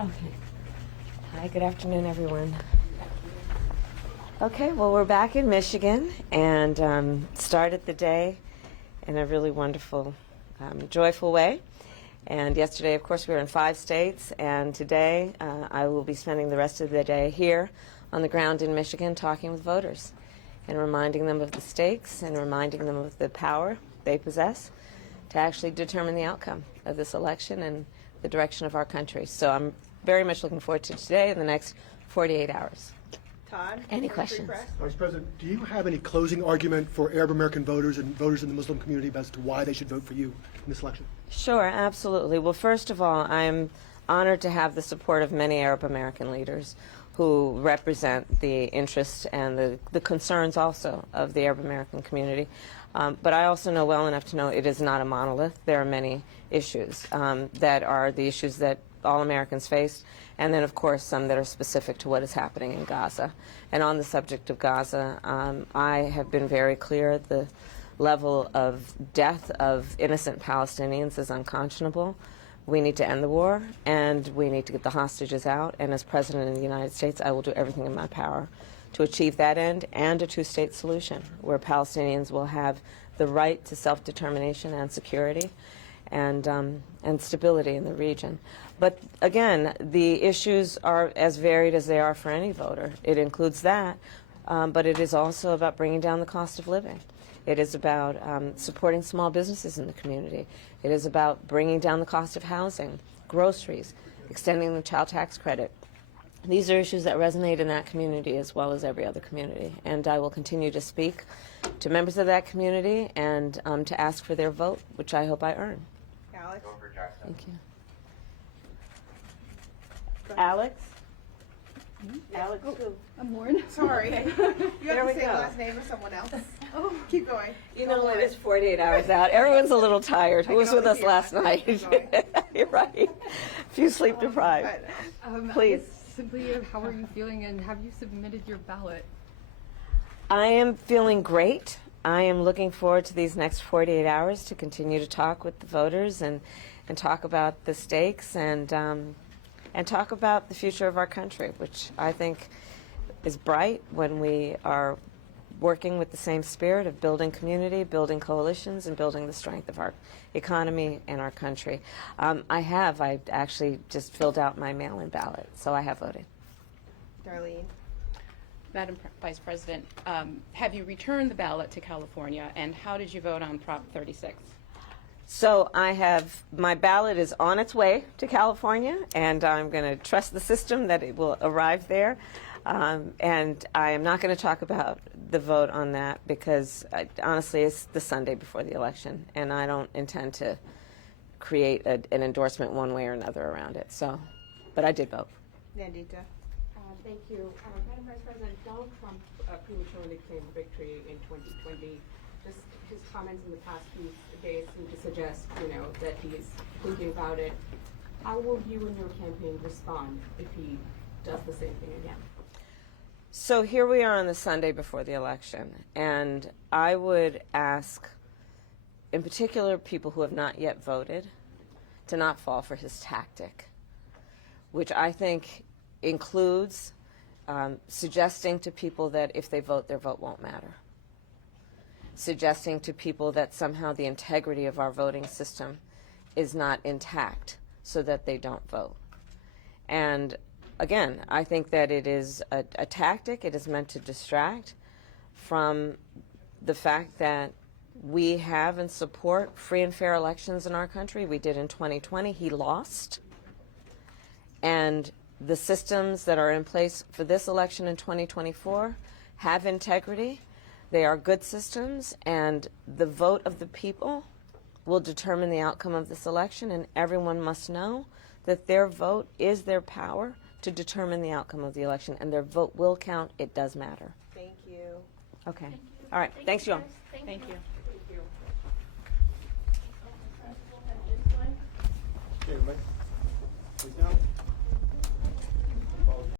Okay. Hi, good afternoon, everyone. Okay, well, we're back in Michigan and started the day in a really wonderful, joyful way. And yesterday, of course, we were in 5 states, and today I will be spending the rest of the day here on the ground in Michigan talking with voters and reminding them of the stakes and reminding them of the power they possess to actually determine the outcome of this election and the direction of our country. So I'm very much looking forward to today and the next 48 hours. Todd? Any questions? Vice President, do you have any closing argument for Arab American voters and voters in the Muslim community as to why they should vote for you in this election? Sure, absolutely. Well, first of all, I'm honored to have the support of many Arab American leaders who represent the interests and the concerns also of the Arab American community. But I also know well enough to know it is not a monolith. There are many issues that are the issues that all Americans face, and then, of course, some that are specific to what is happening in Gaza. And on the subject of Gaza, I have been very clear the level of death of innocent Palestinians is unconscionable. We need to end the war, and we need to get the hostages out. And as President of the United States, I will do everything in my power to achieve that end and a two-state solution where Palestinians will have the right to self-determination and security and stability in the region. But again, the issues are as varied as they are for any voter. It includes that, but it is also about bringing down the cost of living. It is about supporting small businesses in the community. It is about bringing down the cost of housing, groceries, extending the child tax credit. These are issues that resonate in that community as well as every other community. And I will continue to speak to members of that community and to ask for their vote, which I hope I earn. Alex? Thank you. Alex? Alex who? I'm Lauren. Sorry. You have There we the same go. last name as someone else. Oh, Keep going. You Go know, on. it is 48 hours out. Everyone's a little tired. Who I was can with us always hear last that. night? Keep going. You're right. Few sleep deprived. But, Please. simply, how are you feeling, and have you submitted your ballot? I am feeling great. I am looking forward to these next 48 hours to continue to talk with the voters and talk about the stakes and talk about the future of our country, which I think is bright when we are working with the same spirit of building community, building coalitions, and building the strength of our economy and our country. I actually just filled out my mail-in ballot, so I have voted. Darlene? Madam Vice President, have you returned the ballot to California, and how did you vote on Prop 36? So my ballot is on its way to California, and I'm going to trust the system that it will arrive there. And I am not going to talk about the vote on that because, honestly, it's the Sunday before the election, and I don't intend to create an endorsement one way or another around it. So, but I did vote. Nandita? Thank you. Madam Vice President, Donald Trump prematurely claimed victory in 2020. Just his comments in the past few days seem to suggest, that he's thinking about it. How will you and your campaign respond if he does the same thing again? So here we are on the Sunday before the election, and I would ask, in particular, people who have not yet voted, to not fall for his tactic, which I think includes suggesting to people that if they vote, their vote won't matter. Suggesting to people that somehow the integrity of our voting system is not intact so that they don't vote. And again, I think that it is a tactic. It is meant to distract from the fact that we have and support free and fair elections in our country. We did in 2020. He lost. And the systems that are in place for this election in 2024 have integrity. They are good systems, and the vote of the people will determine the outcome of this election, and everyone must know that their vote is their power to determine the outcome of the election, and their vote will count. It does matter. Thank you. Okay. All right. Thanks, you all. Thank you. Okay, everybody. Please now.